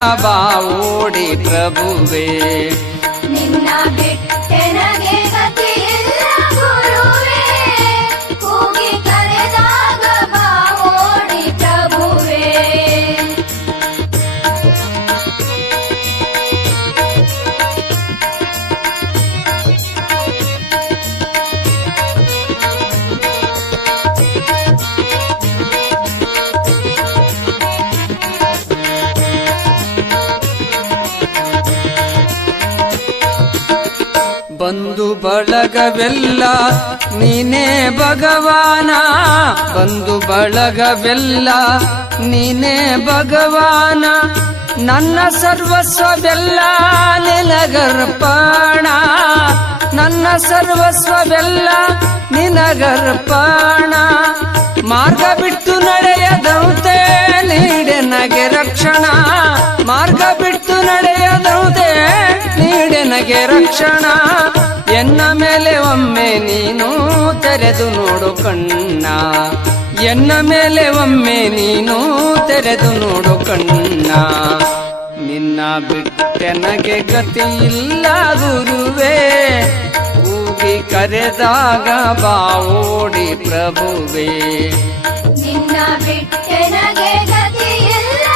ಬಾವೋಡಿ ಪ್ರಭುವೇ ನಿನ್ನ ಬಿಟ್ಟೆನಗೆ ಗತಿಯಿಲ್ಲ ಗುರುವೇ, ಕೂಗಿ ಕರೆದಾಗ ಬಾವೋಡಿ ಪ್ರಭುವೇ. ಬಂಧು ಬಳಗವೆಲ್ಲ ನೀನೇ ಭಗವಾನ, ಬಂಧು ಬಳಗವೆಲ್ಲ ನೀನೇ ಭಗವಾನ, ನನ್ನ ಸರ್ವಸ್ವವೆಲ್ಲ ನಿನಗರ್ಪಣ, ನನ್ನ ಸರ್ವಸ್ವವೆಲ್ಲ ನಿನಗರ್ಪಣ. ಮಾರ್ಗ ಬಿಟ್ಟು ನಡೆಯದಂತೆ ನೀಡೆ ನಗೆ ರಕ್ಷಣ, ಮಾರ್ಗ ಬಿಟ್ಟು ನಡೆಯದಂತೆ ನೀಡೆ ನಗೆ ರಕ್ಷಣ. ಎನ್ನ ಮೇಲೆ ಒಮ್ಮೆ ನೀನು ತೆರೆದು ನೋಡು ಕಣ್ಣ, ಎನ್ನ ಮೇಲೆ ಒಮ್ಮೆ ನೀನು ತೆರೆದು ನೋಡು ಕಣ್ಣ. ನಿನ್ನ ಬಿಟ್ಟೆನಗೆ ಗತಿ ಇಲ್ಲ ಗುರುವೇ, ಕೂಗಿ ಕರೆದಾಗ ಬಾವೋಡಿ ಪ್ರಭುವೇ. ನಿನ್ನ ಬಿಟ್ಟೆನಗೆ ಗತಿಯಿಲ್ಲ